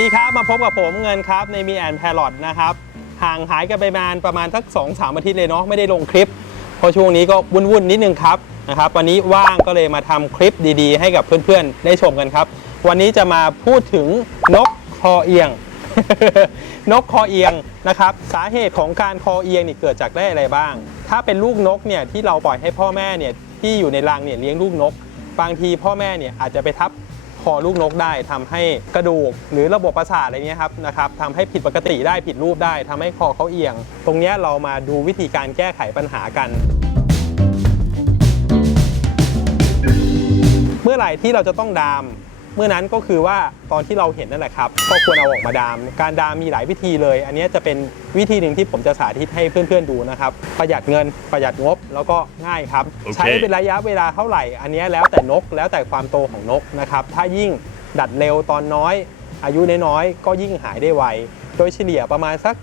ดีครับมาพบกับผมเงินครับในมีแอนแพรอตนะครับห่างหายกันไปมาประมาณสัก2อสามอาทิตย์เลยเนาะไม่ได้ลงคลิป เพราะช่วงนี้ก็วุ่นๆนิดนึงครับนะครับวันนี้ว่างก็เลยมาทำคลิปดีๆ ให้กับเพื่อนๆได้ชมกันครับ วันนี้จะมาพูดถึงนกคอเอียง นกคอเอียงนะครับสาเหตุของการคอเอียงนี่เกิดจากได้อะไรบ้าง ถ้าเป็นลูกนกเนี่ยที่เราปล่อยให้พ่อแม่เนี่ยที่อยู่ในรังเนี่ยเลี้ยงลูกนก บางทีพ่อแม่เนี่ยอาจจะไปทับ อลูกนกได้ทำให้กระดูกหรือระบบประสาทอะไรเงี้ยครับนะครับทำให้ผิดปกติได้ผิดรูปได้ทำให้คอเขาเอียง ตรงนี้เรามาดูวิธีการแก้ไขปัญหากัน เมื่อไหร่ที่เราจะต้องดาม เมื่อนั้นก็คือว่าตอนที่เราเห็นนั่นแหละครับก็ควรเอาออกมาดาม การดามมีหลายวิธีเลย อันนี้จะเป็นวิธีหนึ่งที่ผมจะสาธิตให้เพื่อนๆดูนะครับ ประหยัดเงินประหยัดงบแล้วก็ง่ายครับโอเคใช้เป็นระยะเวลาเท่าไหร่ อันนี้แล้วแต่นกแล้วแต่ความโตของนกนะครับถ้ายิ่งดัดเร็วตอนน้อย อายุน้อยๆก็ยิ่งหายได้ไวโดยเฉลี่ยประมาณสัก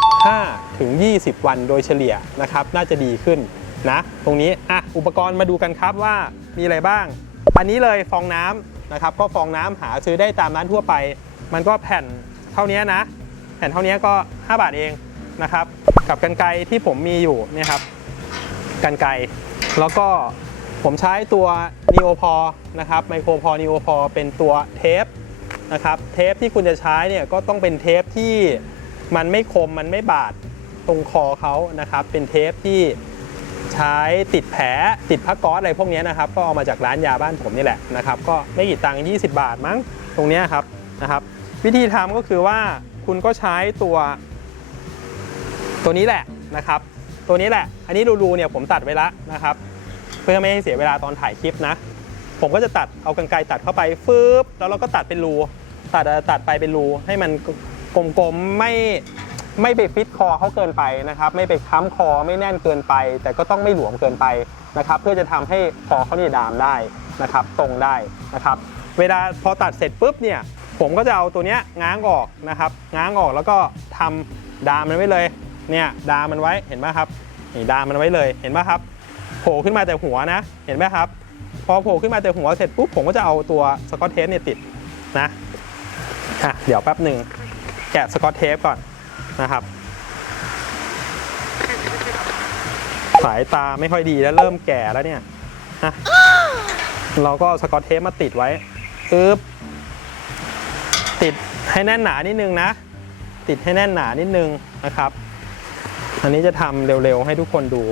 15ถึง20 วันโดยเฉลี่ยนะครับน่าจะดีขึ้นนะ ตรงนี้อะอุปกรณ์มาดูกันครับว่ามีอะไรบ้าง อันนี้เลยฟองน้ำ นะครับก็ฟองน้ำหาซื้อได้ตามร้านทั่วไป มันก็แผ่นเท่านี้นะ แผ่นเท่านี้ก็ 5 บาทเองนะครับกับกันไกที่ผมมีอยู่เนี่ยครับกันไกแล้วก็ผมใช้ตัว n e o p o นะครับไมโครพอ n e o p o เป็นตัวเทปนะครับเทปที่คุณจะใช้เนี่ยก็ต้องเป็นเทปที่มันไม่คมมันไม่บาดตรงคอเขานะครับเป็นเทปที่ ใช้ติดแผลติดผ้าก๊อซอะไรพวกนี้นะครับก็เอามาจากร้านยาบ้านผมนี่แหละนะครับก็ไม่กี่ตังค์20 บาทมั้งตรงนี้ครับนะครับ วิธีทำก็คือว่าคุณก็ใช้ตัว ตัวนี้แหละนะครับ ตัวนี้แหละ อันนี้รูๆเนี่ยผมตัดไว้แล้วนะครับ เพื่อไม่ให้เสียเวลาตอนถ่ายคลิปนะผมก็จะตัดเอากรรไกรตัดเข้าไปฟืบแล้วเราก็ตัดเป็นรูตัดตัดไปเป็นรูให้มันกลมๆไม่ ไม่ไปฟิตคอเขาเกินไปนะครับ ไม่ไปค้ำคอไม่แน่นเกินไป แต่ก็ต้องไม่หลวมเกินไปนะครับ เพื่อจะทำให้คอเขาเนี่ยดามได้นะครับ ตรงได้นะครับ เวลาพอตัดเสร็จปุ๊บเนี่ย ผมก็จะเอาตัวเนี้ยง้างออกนะครับ ง้างออกแล้วก็ทำดามมันไว้เลย เนี่ยดามมันไว้เห็นไหมครับนี่ดามมันไว้เลยเห็นไหมครับ โผล่ขึ้นมาแต่หัวนะ เห็นไหมครับ พอโผล่ขึ้นมาแต่หัวเสร็จปุ๊บผมก็จะเอาตัวสกอตเทปเนี่ยติดนะอะเดี๋ยวแป๊บหนึ่งแกะสกอตเทปก่อน นะครับ สายตาไม่ค่อยดีแล้วเริ่มแก่แล้วเนี่ยอะเราก็สกอตเทปมาติดไว้ปึ๊บติดให้แน่นหนานิดนึงนะ ติดให้แน่นหนานิดนึงนะครับ อันนี้จะทำเร็วๆ ให้ทุกคนดู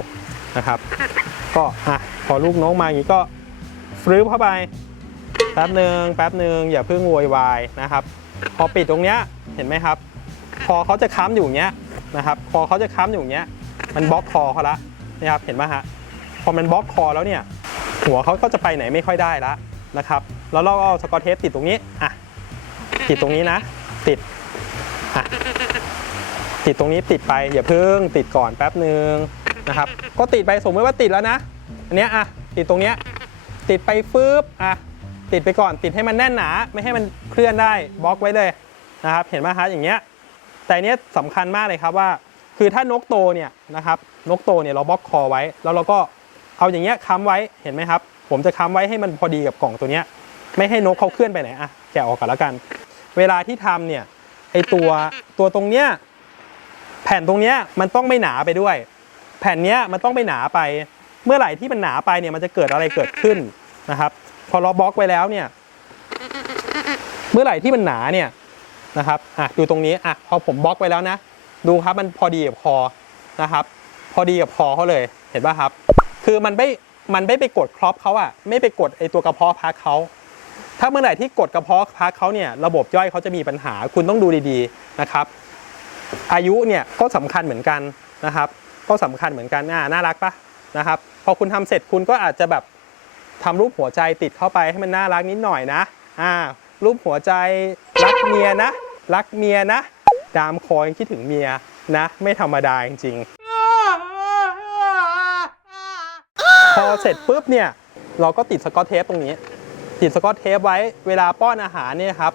นะครับ ก็อะพอลูกนกมาอย่างนี้ก็ฟรึบเข้าไปแป๊บหนึ่งแป๊บหนึ่งอย่าเพิ่งโวยวายนะครับ พอปิดตรงเนี้ยเห็นไหมครับ พอเขาจะค้ำอยู่อย่างเงี้ยนะครับพอเขาจะค้ำอยู่อย่างเงี้ยมันบล็อกคอเขาละนะครับเห็นไหมฮะพอมันบล็อกคอแล้วเนี่ยหัวเขาก็จะไปไหนไม่ค่อยได้ละนะครับแล้วเราก็เอาสกอตเทปติดตรงนี้อะติดตรงนี้นะ ติดอะติดตรงนี้ติดไปอย่าเพิ่งติดก่อนแป๊บหนึ่งนะครับก็ติดไปสมมติว่าติดแล้วนะอันเนี้ยอะติดตรงเนี้ยติดไปฟืบอะติดไปก่อนติดให้มันแน่นหนา ไม่ให้มันเคลื่อนได้บล็อกไว้เลยนะครับเห็นไหมฮะอย่างเงี้ย แต่เนี้ยสำคัญมากเลยครับว่า คือถ้านกโตเนี่ยนะครับนกโตเนี่ยเราบล็อกคอไว้ แล้วเราก็เอาอย่างเงี้ยค้ำไว้เห็นไหมครับ ผมจะค้ำไว้ให้มันพอดีกับกล่องตัวเนี้ยไม่ให้นกเขาเคลื่อนไปไหนอะแกะออกก่อนแล้วกัน เวลาที่ทำเนี่ยไอตัวตัวตรงเนี้ยแผ่นตรงเนี้ยมันต้องไม่หนาไปด้วย แผ่นเนี้ยมันต้องไม่หนาไป เมื่อไหร่ที่มันหนาไปเนี่ยมันจะเกิดอะไรเกิดขึ้นนะครับ พอเราบล็อกไว้แล้วเนี่ย เมื่อไหร่ที่มันหนาเนี่ย นะครับอะดูตรงนี้อะพอผมบล็อกไว้แล้วนะ ดูครับมันพอดีกับคอนะครับ พอดีกับคอเขาเลยเห็นป่ะครับ คือมันไม่มันไม่ไปกดครอปเขาอะไม่ไปกดไอตัวกระเพาะพักเขาถ้าเมื่อไหร่ที่กดกระเพาะพักเขาเนี่ยระบบย่อยเขาจะมีปัญหาคุณต้องดูดีๆนะครับ อายุเนี่ยก็สำคัญเหมือนกันนะครับ ก็สำคัญเหมือนกันอ่าน่ารักปะนะครับ พอคุณทำเสร็จคุณก็อาจจะแบบทำรูปหัวใจติดเข้าไปให้มันน่ารักนิดหน่อยนะอ่ารูปหัวใจรักเมียนะ รักเมียนะ ดามคอยังคิดถึงเมียนะ ไม่ธรรมดาจริงๆ พอเสร็จปุ๊บเนี่ย เราก็ติดสกอตเทปตรงนี้ ติดสกอตเทปไว้เวลาป้อนอาหารเนี่ยครับ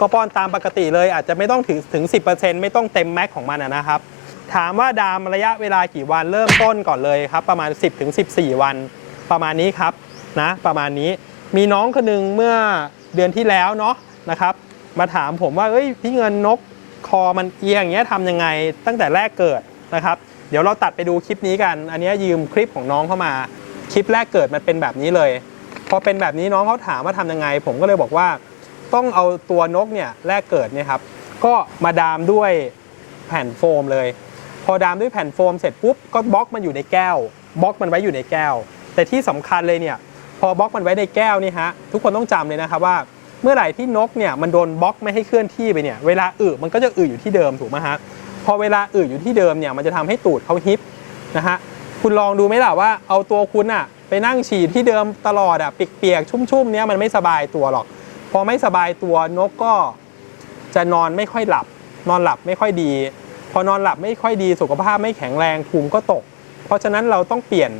ก็ป้อนตามปกติเลยอาจจะไม่ต้องถึงถึง 10%ไม่ต้องเต็มแม็กของมันนะครับ ถามว่าดามระยะเวลากี่วันเริ่มต้นก่อนเลยครับ ประมาณ 10ถึง14 วันประมาณนี้ครับนะประมาณนี้มีน้องคนหนึงเมื่อเดือนที่แล้วเนาะนะครับ มาถามผมว่าเอ้ยพี่เงินนกคอมันเอียงอย่างเงี้ยทำยังไงตั้งแต่แรกเกิดนะครับ เดี๋ยวเราตัดไปดูคลิปนี้กัน อันนี้ยืมคลิปของน้องเข้ามา คลิปแรกเกิดมันเป็นแบบนี้เลย พอเป็นแบบนี้น้องเขาถามว่าทำยังไง ผมก็เลยบอกว่า ต้องเอาตัวนกเนี่ยแรกเกิดเนี่ยครับ ก็มาดามด้วยแผ่นโฟมเลย พอดามด้วยแผ่นโฟมเสร็จปุ๊บก็บล็อกมันอยู่ในแก้วบล็อกมันไว้อยู่ในแก้ว แต่ที่สำคัญเลยเนี่ยพอบล็อกมันไว้ในแก้วนี่ฮะทุกคนต้องจำเลยนะครับว่า เมื่อไหร่ที่นกเนี่ยมันโดนบล็อกไม่ให้เคลื่อนที่ไปเนี่ยเวลาอึมันก็จะอึอยู่ที่เดิมถูกไหมฮะพอเวลาอึอยู่ที่เดิมเนี่ยมันจะทำให้ตูดเขาฮิปนะฮะคุณลองดูไหมล่ะว่าเอาตัวคุณอะไปนั่งฉี่ที่เดิมตลอดอะเปียกๆชุ่มๆเนี่ยมันไม่สบายตัวหรอก พอไม่สบายตัวนกก็จะนอนไม่ค่อยหลับ นอนหลับไม่ค่อยดี พอนอนหลับไม่ค่อยดีสุขภาพไม่แข็งแรงภูมิก็ตก เพราะฉะนั้นเราต้องเปลี่ยน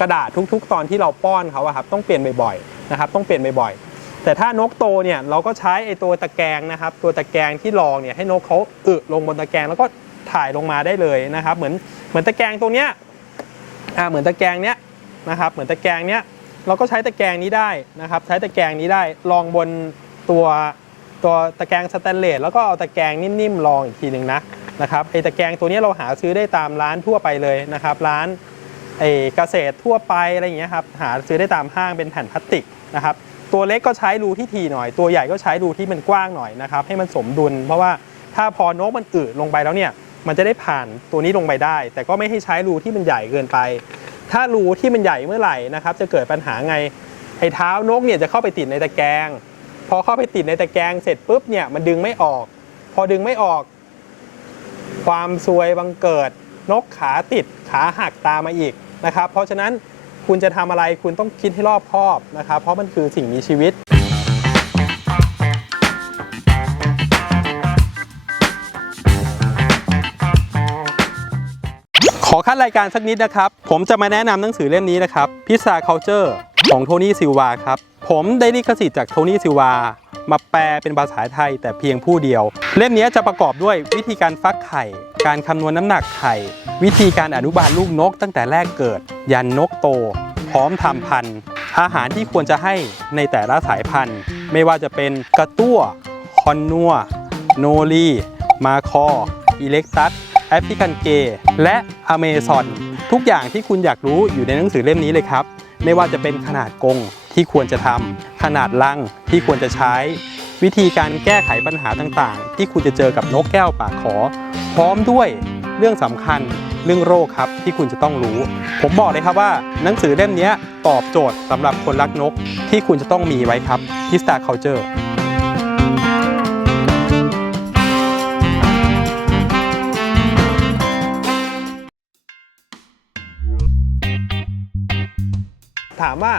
กระดาษทุก ๆ ตอนที่เราป้อนเขาอะครับต้องเปลี่ยนบ่อยๆนะครับต้องเปลี่ยนบ่อยๆ แต่ถ้านกโตเนี่ยเราก็ใช้ไอตัวตะแกรงนะครับ ตัวตะแกรงที่รองเนี่ยให้นกเขาอึลงบนตะแกรงแล้วก็ถ่ายลงมาได้เลยนะครับ เหมือนเหมือนตะแกรงตรงเนี้ยอ่าเหมือนตะแกรงเนี้ยนะครับ เหมือนตะแกรงเนี้ยเราก็ใช้ตะแกรงนี้ได้นะครับ ใช้ตะแกรงนี้ได้รองบนตัวตัวตะแกรงสแตนเลสแล้วก็เอาตะแกรงนิ่มๆรองอีกทีหนึ่งนะนะครับไอตะแกรงตัวนี้เราหาซื้อได้ตามร้านทั่วไปเลยนะครับ ร้านไอเกษตรทั่วไปอะไรอย่างเงี้ยครับหาซื้อได้ตามห้างเป็นแผ่นพลาสติกนะครับ ตัวเล็กก็ใช้รูที่ทีหน่อย ตัวใหญ่ก็ใช้รูที่มันกว้างหน่อยนะครับให้มันสมดุล เพราะว่าถ้าพอนกมันอึลงไปแล้วเนี่ยมันจะได้ผ่านตัวนี้ลงไปได้ แต่ก็ไม่ให้ใช้รูที่มันใหญ่เกินไป ถ้ารูที่มันใหญ่เมื่อไหร่นะครับจะเกิดปัญหาไงไอ้เท้านกเนี่ยจะเข้าไปติดในตะแกรงพอเข้าไปติดในตะแกรงเสร็จปุ๊บเนี่ยมันดึงไม่ออก พอดึงไม่ออก ความซวยบังเกิดนกขาติดขาหักตามมาอีกนะครับ เพราะฉะนั้น คุณจะทำอะไรคุณต้องคิดให้รอบคอบนะครับ เพราะมันคือสิ่งมีชีวิต ขอขั้นรายการสักนิดนะครับ ผมจะมาแนะนำหนังสือเล่มนี้นะครับพิซซ่าเคาเจอร์ของโทนี่ซิลวาครับ ผมได้ลิขสิทธิ์จากโทนี่ซิลวา มาแปลเป็นภาษาไทย แต่เพียงผู้เดียว เล่มนี้จะประกอบด้วยวิธีการฟักไข่ การคำนวณน้ำหนักไข่ วิธีการอนุบาลลูกนกตั้งแต่แรกเกิด ยันนกโต พร้อมทำพันธุ์ อาหารที่ควรจะให้ในแต่ละสายพันธุ์ ไม่ว่าจะเป็นกระตั้ว คอนนัว โนลี มาคอ อิเล็กตัสแอฟริกันเกย์และอเมซอนทุกอย่างที่คุณอยากรู้อยู่ในหนังสือเล่มนี้เลยครับ ไม่ว่าจะเป็นขนาดกง ที่ควรจะทำขนาดลังที่ควรจะใช้ วิธีการแก้ไขปัญหาต่างๆ ที่คุณจะเจอกับนกแก้วปากขอ พร้อมด้วยเรื่องสำคัญเรื่องโรคครับที่คุณจะต้องรู้ ผมบอกเลยครับว่า หนังสือเล่มนี้ตอบโจทย์สำหรับคนรักนกที่คุณจะต้องมีไว้ครับที่ Star Culture ถามว่า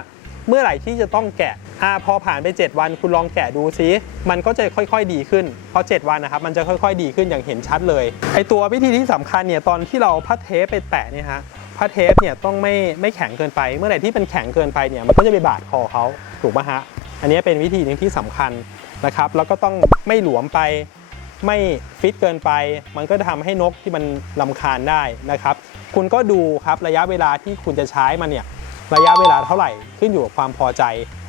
เมื่อไหร่ที่จะต้องแกะอ่าพอผ่านไป 7 วันคุณลองแกะดูซิมันก็จะค่อยๆดีขึ้นพอ7วันนะครับมันจะค่อยๆดีขึ้นอย่างเห็นชัดเลยไอตัววิธีที่สำคัญเนี่ยตอนที่เราพัดเทปไปแปะเนี่ยฮะพัดเทปเนี่ยต้องไม่ไม่แข็งเกินไป เมื่อไหร่ที่เป็นแข็งเกินไปเนี่ยมันก็จะไปบาดคอเขาถูกไหมฮะอันนี้เป็นวิธีหนึ่งที่สำคัญนะครับแล้วก็ต้องไม่หลวมไปไม่ฟิตเกินไป มันก็จะทำให้นกที่มันลำคาญได้นะครับ คุณก็ดูครับระยะเวลาที่คุณจะใช้มันเนี่ย ระยะเวลาเท่าไหร่ขึ้นอยู่กับความพอใจ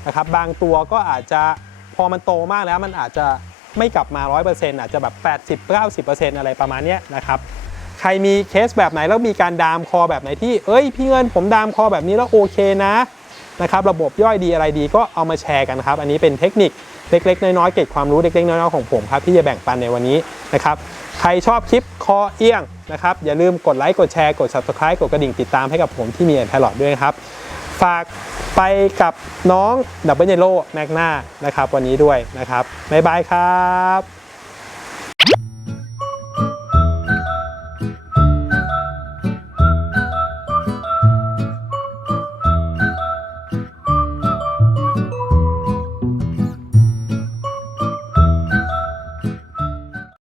นะครับบางตัวก็อาจจะพอมันโตมากแล้วมันอาจจะไม่กลับมา 100%อาจจะแบบ 80 90 อะไรประมาณนี้นะครับใครมีเคสแบบไหนแล้วมีการดามคอแบบไหนที่เอ้ยพี่เงินผมดามคอแบบนี้แล้วโอเคนะนะครับระบบย่อยดีอะไรดีก็เอามาแชร์กันครับ อันนี้เป็นเทคนิคเล็ก ๆ น้อยๆเกร็ดความรู้เล็กๆน้อยๆของผมครับที่จะแบ่งปันในวันนี้นะครับใครชอบคลิปคอเอี้ยงนะครับอย่าลืมกดไลค์กดแชร์กด subscribe กดกระดิ่งติดตามให้กับผมที่มีแอนพลอตด้วยครับ ฝากไปกับน้องดับเบิลเยโลแมกนานะครับวันนี้ด้วยนะครับบ๊ายบายครับ